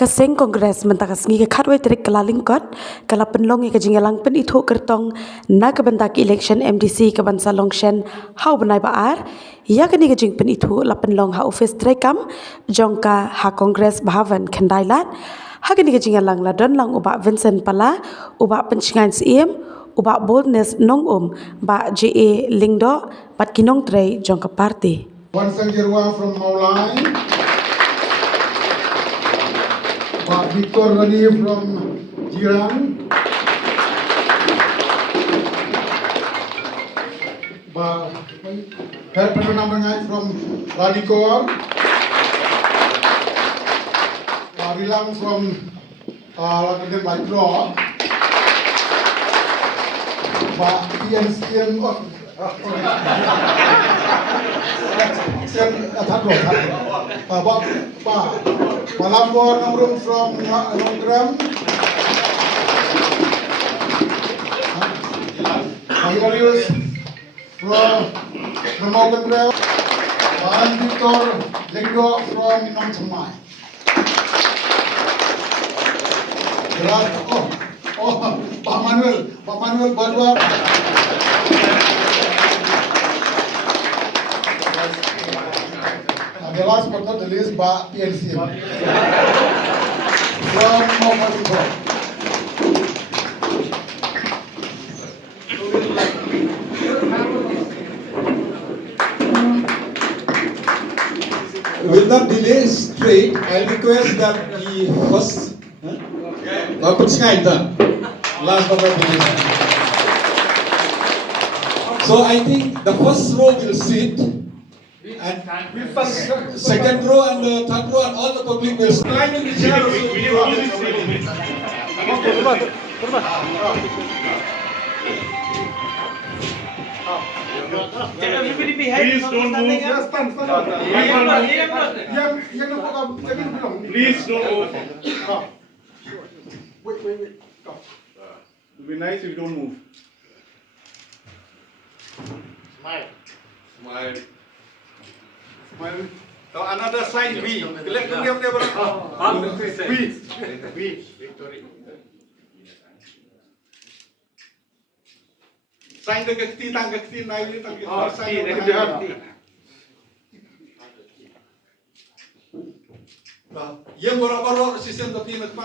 ka Seng Kongres Mynta ka Sngi ka khatwai trik kala lingkot kala penlong ka jingalang Jingpynithuh Kyrtong na ka bentak election MDC ka bansa Longshen hau benai baar ya ka ni ka Jingpynithuh la penlong ha office trekam jongka ha Kongres Bhavan Khandailat ha ka ni ka jingalang la don lang uba Vincent Pala uba penchingan siem uba boldness nong ba JA Lingdo bat kinong trei jongka party Seng from Maulai, Victor Rani from Jirang, Head Number 9 from Radikor, Rilang from London by Draw, PNCM Malambor Namrum from Nonggram, Ayolius from Morgan Trail, and Victor Lingdo from Nongchamai. Pak Manuel Badwar. The last but not the least, PNC. From Mogadishu. Will not delay straight. I request that the first Mynta, last but not the least. So I think the first row will sit. And second row and the third row and all the public will climb in the chair. Everybody behave. Please don't move. Please don't move. Wait. It would be nice if you don't move. Smile. So another sign V. V. Victory. Sign the gakti, tang gakti, naively tang gakti. Yang orang-orang sistem tapi nak